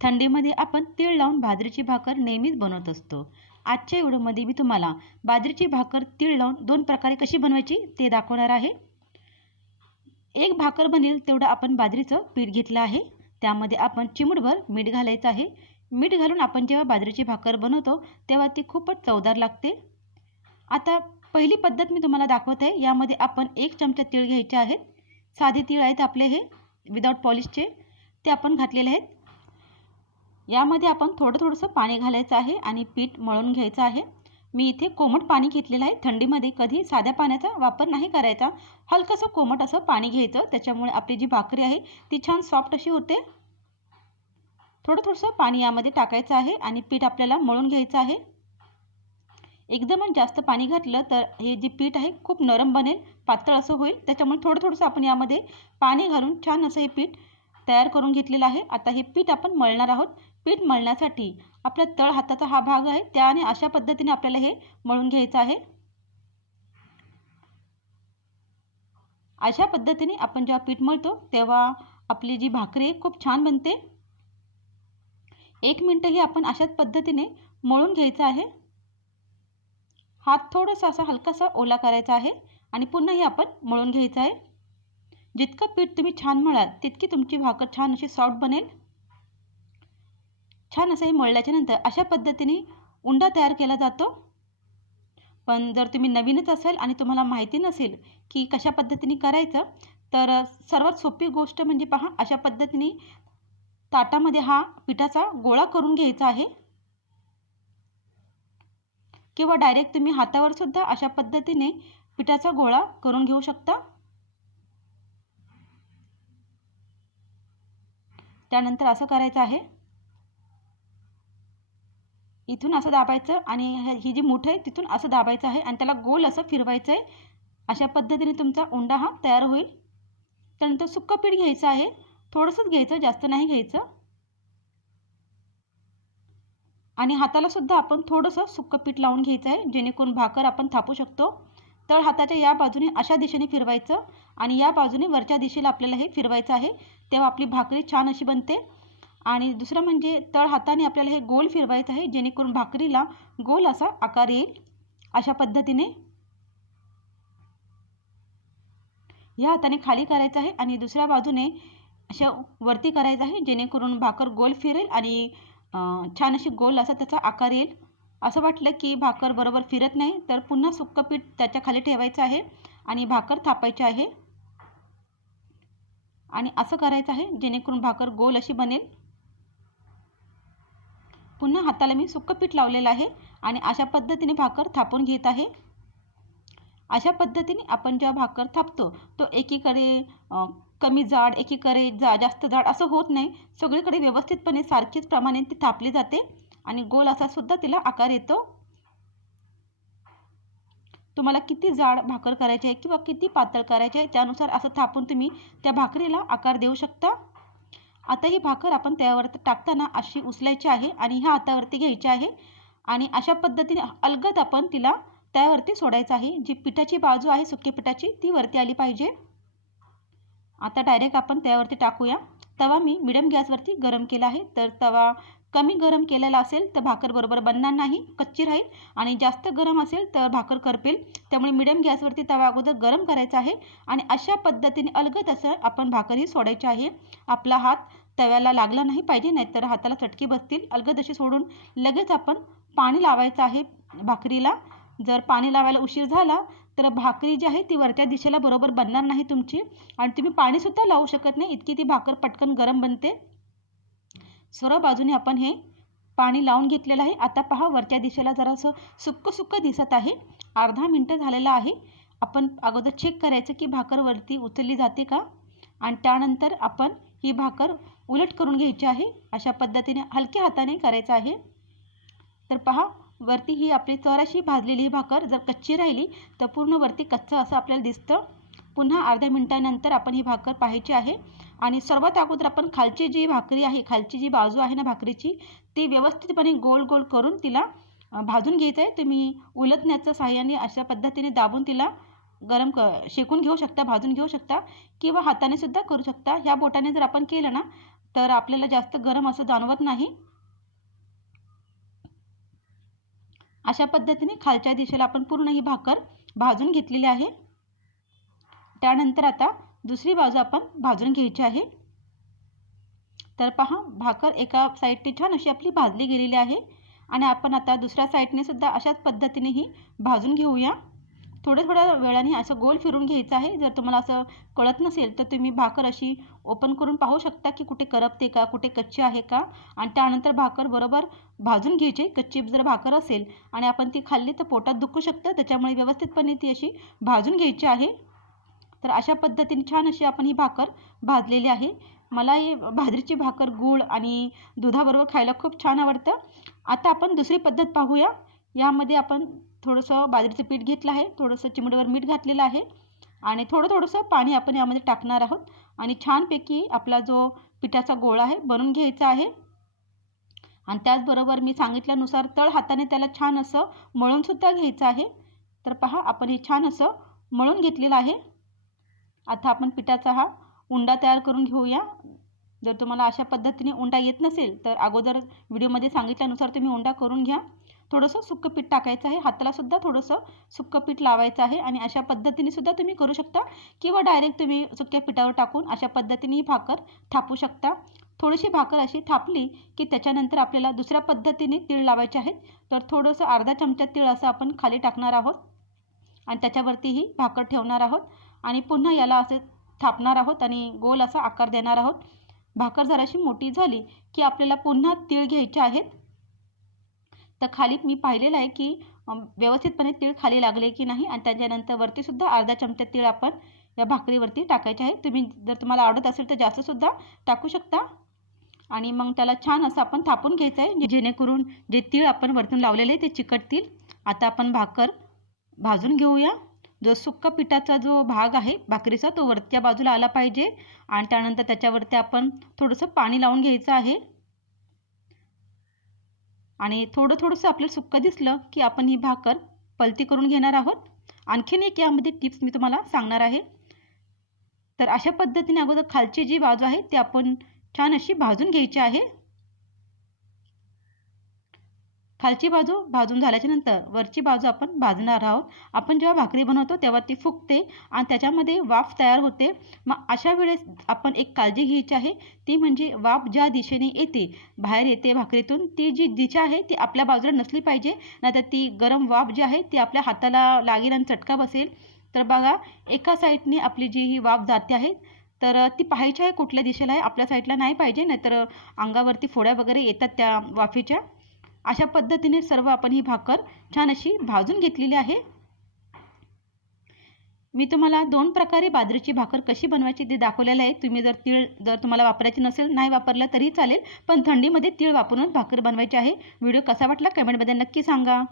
थंडीमध्ये आपण तीळ लावून बाजरीची भाकर नेहमीच बनवत असतो. आजच्या व्हिडिओमध्ये मी तुम्हाला बाजरीची भाकर तीळ लावून दोन प्रकारे कशी बनवायची ते दाखवणार आहे. एक भाकर बनेल तेवढं आपण बाजरीचं पीठ घेतलं आहे. त्यामध्ये आपण चिमूटभर मीठ घालायचं आहे. मीठ घालून आपण जेव्हा बाजरीची भाकर बनवतो तेव्हा ती खूपच चवदार लागते. आता पहिली पद्धत मी तुम्हाला दाखवत आहे. यामध्ये आपण एक चमचा तीळ घ्यायचे आहेत. साधे तीळ आहेत आपले हे विदाऊट पॉलिशचे ते आपण घातलेले आहेत. यामध्ये आपण थोडं थोडंसं पाणी घालायचं आहे आणि पीठ मळून घ्यायचं आहे. मी इथे कोमट पाणी घेतलेलं आहे. थंडीमध्ये कधी साध्या पाण्याचा वापर नाही करायचा. हलकंसं कोमट असं पाणी घ्यायचं. त्याच्यामुळे आपली जी भाकरी आहे ती छान सॉफ्ट अशी होते. थोडं थोडंसं पाणी यामध्ये टाकायचं आहे आणि पीठ आपल्याला मळून घ्यायचं आहे. एकदमच जास्त पाणी घातलं तर हे जे पीठ आहे खूप नरम बनेल पातळ असं होईल. त्याच्यामुळे थोडं थोडंसं आपण यामध्ये पाणी घालून छान असं हे पीठ तयार करून घेतलेलं आहे. आता हे पीठ आपण मळणार आहोत. पीठ मळण्यासाठी आपल्या तळ हाताचा हा भाग आहे. त्याने अशा पद्धतीने आपल्याला हे मळून घ्यायचं आहे. अशा पद्धतीने आपण जेव्हा पीठ मळतो तेव्हा आपली जी भाकरी आहे खूप छान बनते. एक मिनटंही आपण अशाच पद्धतीने मळून घ्यायचं आहे. हात थोडासा असा हलकासा ओला करायचा आहे आणि पुन्हा हे आपण मळून घ्यायचं आहे. जितकं पीठ तुम्ही छान मळाल तितकी तुमची भाकर छान अशी सॉफ्ट बनेल. छान असं हे मळल्याच्या नंतर अशा पद्धतीने उंडा तयार केला जातो. पण जर तुम्ही नवीनच असाल आणि तुम्हाला माहिती नसेल की कशा पद्धतीने करायचं तर सर्वात सोपी गोष्ट म्हणजे पहा अशा पद्धतीने ताटामध्ये हा पिठाचा गोळा करून घ्यायचा आहे. किंवा डायरेक्ट तुम्ही हातावर सुद्धा अशा पद्धतीने पिठाचा गोळा करून घेऊ शकता. त्यानंतर असं करायचं आहे. इथून असं दाबायचं आणि ही जी मूठ आहे तिथून असं दाबायचं आहे आणि त्याला गोल असं फिरवायचं आहे अशा पद्धतीने तुमचा उंडा हा तयार होईल. त्यानंतर सुक्कं पीठ घ्यायचं आहे. थोडंसंच घ्यायचं जास्त नाही घ्यायचं. आणि हाताला सुद्धा आपण थोडंसं सुक्कं पीठ लावून घ्यायचं आहे जेणेकरून भाकर आपण थापू शकतो. तळ हाताच्या या बाजूने अशा दिशेने फिरवायचं आणि या बाजूने वरच्या दिशेला आपल्याला हे फिरवायचं आहे. तेव्हा आपली भाकरी छान अशी बनते. आणि दुसरं म्हणजे तळ हाताने आपल्याला हे गोल फिरवायचं आहे जेणेकरून भाकरीला गोल असा आकार येईल. अशा पद्धतीने या हाताने खाली करायचं आहे आणि दुसऱ्या बाजूने अशा वरती करायचं आहे जेणेकरून भाकर गोल फिरेल आणि छान अशी गोल असा त्याचा आकार येईल. असं वाटलं की भाकर बरोबर फिरत नाही तर पुन्हा सुक्क पीठ त्याच्याखाली ठेवायचं आहे आणि भाकर थापायची आहे. आणि असं करायचं आहे जेणेकरून भाकर गोल अशी बनेल. पुन्हा हाताला मी सुक्क पीठ लावलेलं आहे आणि अशा पद्धतीने भाकर थापून घेत आहे. अशा पद्धतीने आपण जेव्हा भाकर थापतो तो एकीकडे कमी जाड एकीकडे जा जास्त जाड असं होत नाही. सगळीकडे व्यवस्थितपणे सारखीच प्रमाणे ती थापली जाते आणि गोल असा सुद्धा तिला आकार येतो. तुम्हाला किती जाड भाकर करायची आहे किंवा किती पातळ करायची आहे त्यानुसार असं थापून तुम्ही त्या भाकरीला आकार देऊ शकता. आता ही भाकर आपण त्यावरती टाकताना अशी उचलायची आहे आणि ह्या हातावरती घ्यायची आहे. आणि अशा पद्धतीने अलगद आपण तिला त्यावरती सोडायचं आहे. जी पिठाची बाजू आहे सुकी पिठाची ती वरती आली पाहिजे. आता डायरेक्ट आपण त्यावरती टाकूया. तवा मी मिडियम गॅसवरती गरम केला आहे. तर तवा कमी गरम केलेला असेल तर भाकर बरोबर बनणार नाही कच्ची राहील. आणि जास्त गरम असेल तर भाकर करपेल. त्यामुळे मिडियम गॅसवरती तवा अगोदर गरम करायचा आहे. आणि अशा पद्धतीने अलगद असं आपण भाकरही सोडायची आहे. आपला हात तव्याला लागला नाही पाहिजे नाहीतर हाताला चटके बसतील. अलगद असे सोडून लगेच आपण पाणी लावायचं आहे भाकरीला. जर पाणी लावायला उशीर झाला तर भाकरी जी आहे ती वरच्या दिशेला बरोबर बनणार नाही तुमची. आणि तुम्ही पाणीसुद्धा लावू शकत नाही. इतकी ती भाकर पटकन गरम बनते. सर्व बाजूने आपण हे पाणी लावून घेतलेलं आहे. आता पहा वरच्या दिशेला जरासं सुक्कं सुक्कं दिसत आहे. अर्धा मिनटं झालेलं आहे. आपण अगोदर चेक करायचं की भाकर वरती उचलली जाते का? आणि त्यानंतर आपण ही भाकर उलट करून घ्यायची आहे. अशा पद्धतीने हलक्या हाताने करायचं आहे. तर पहा वरती ही आपली चौराशी भाजलेली ही भाकर जर कच्ची राहिली तर पूर्ण वरती कच्चं असं आपल्याला दिसतं. पुन्हा अर्ध्या मिनटानंतर आपण ही भाकर पाहायची आहे. आणि सर्वात अगोदर आपण खालची जी भाकरी आहे खालची जी बाजू आहे ना भाकरीची ती व्यवस्थितपणे गोल गोल करून तिला भाजून घ्यायचं आहे. तुम्ही उलटण्याच्या साह्याने अशा पद्धतीने दाबून तिला गरम क शेकून घेऊ शकता भाजून घेऊ शकता किंवा हाताने सुद्धा करू शकता. ह्या बोटाने जर आपण केलं ना तर आपल्याला जास्त गरम असं जाणवत नाही. अशा पद्धतीने खालच्या दिशेला आपण पूर्ण ही भाकर भाजून घेतलेली आहे. त्यानंतर आता दुसरी बाजू आपण भाजून घ्यायची आहे. तर पहा भाकर एका साईडने छान अशी आपली भाजली गेलेली आहे. आणि आपण आता दुसऱ्या साईडने सुद्धा अशाच पद्धतीनेही भाजून घेऊया. थोड्या थोड्या वेळाने असं गोल फिरून घ्यायचं आहे. जर तुम्हाला असं कळत नसेल तर तुम्ही भाकर अशी ओपन करून पाहू शकता की कुठे करपते का कुठे कच्ची आहे का. आणि त्यानंतर भाकर बरोबर भाजून घ्यायची. कच्ची जर भाकर असेल आणि आपण ती खाल्ली तर पोटात दुखू शकतं. त्याच्यामुळे व्यवस्थितपणे ती अशी भाजून घ्यायची आहे. तर अशा पद्धतीने छान अशी आपण ही भाकर भाजलेली आहे. मला ही भाजरीची भाकर गूळ आणि दुधाबरोबर खायला खूप छान आवडतं. आता आपण दुसरी पद्धत पाहूया. यामध्ये आपण थोडंसं बाजरीचं पीठ घेतलं आहे. थोडंसं चिमडीवर मीठ घातलेलं आहे. आणि थोडं थोडंसं पाणी आपण यामध्ये टाकणार आहोत. आणि छानपैकी आपला जो पिठाचा गोळा आहे बनवून घ्यायचा आहे. आणि त्याचबरोबर मी सांगितल्यानुसार तळ हाताने त्याला छान असं मळूनसुद्धा घ्यायचं आहे. तर पहा आपण हे छान असं मळून घेतलेलं आहे. आता आपण पिठाचा हा उंडा तयार करून घेऊया. जर तुम्हाला अशा पद्धतीने उंडा येत नसेल तर अगोदर व्हिडिओमध्ये सांगितल्यानुसार तुम्ही उंडा करून घ्या. थोडंसं सुक्कं पीठ टाकायचं आहे. हातालासुद्धा थोडंसं सुक्कं पीठ लावायचं आहे आणि अशा पद्धतीने सुद्धा तुम्ही करू शकता किंवा डायरेक्ट तुम्ही सुक्या पिठावर टाकून अशा पद्धतीने ही भाकर थापू शकता. थोडीशी भाकर अशी थापली की त्याच्यानंतर आपल्याला दुसऱ्या पद्धतीने तीळ लावायचे आहेत. तर थोडंसं अर्धा चमचा तीळ असं आपण खाली टाकणार आहोत आणि त्याच्यावरती ही भाकर ठेवणार आहोत. आणि पुन्हा याला असे थापणार आहोत आणि गोल असा आकार देणार आहोत. भाकर जराशी मोठी झाली की आपल्याला पुन्हा तीळ घ्यायचे आहेत. तर खाली मी पाहिलेलं आहे की व्यवस्थितपणे तीळ खाली लागले की नाही आणि त्याच्यानंतर वरतीसुद्धा अर्धा चमचा तीळ आपण या भाकरीवरती टाकायचे आहे. तुम्ही जर तुम्हाला आवडत असेल तर जास्तसुद्धा टाकू शकता. आणि मग त्याला छान असं आपण थापून घ्यायचं आहे जेणेकरून जे तीळ आपण वरतून लावलेले ते चिकटतील आता आपण भाकर भाजून घेऊया. जो सुक्का पिठाचा जो भाग आहे भाकरीचा तो वरच्या बाजूला आला पाहिजे. आणि त्यानंतर त्याच्यावरती आपण थोडंसं पाणी लावून घ्यायचं आहे. आणि थोडं थोडंसं आपल्याला सुक्कं दिसलं की आपण ही भाकर पलती करून घेणार आहोत. आणखीन एक यामध्ये टिप्स मी तुम्हाला सांगणार आहे. तर अशा पद्धतीने अगोदर खालची जी बाजू आहे ती आपण छान अशी भाजून घ्यायची आहे. खालची बाजू भाजून झाल्याच्यानंतर वरची बाजू आपण भाजणार आहोत. आपण जेव्हा भाकरी बनवतो तेव्हा ती फुगते आणि त्याच्यामध्ये वाफ तयार होते. मग अशा वेळेस आपण एक काळजी घ्यायची आहे. ती म्हणजे वाफ ज्या दिशेने येते बाहेर येते भाकरीतून ती जी दिशा आहे ती आपल्या बाजूला नसली पाहिजे. नाहीतर ती गरम वाफ जी आहे ती आपल्या हाताला लागेल आणि चटका बसेल. तर बघा एका साईडने आपली जी ही वाफ जाते आहे तर ती पाहायची आहे कुठल्या दिशेला आहे. आपल्या साईडला नाही पाहिजे नाहीतर अंगावरती फोड्या वगैरे येतात त्या वाफेच्या. अशा पद्धतीने सर्व आपण ही भाकर छान अशी भाजून घेतलेली आहे. मी तुम्हाला दोन प्रकारे बाजरीची भाकर कशी बनवायची ते दाखवलेलं आहे. तुम्ही जर तीळ जर तुम्हाला वापरायची नसेल नाही वापरलं तरी चालेल पण थंडीमध्ये तीळ वापरूनच भाकर बनवायची आहे. व्हिडिओ कसा वाटला कमेंटमध्ये नक्की सांगा.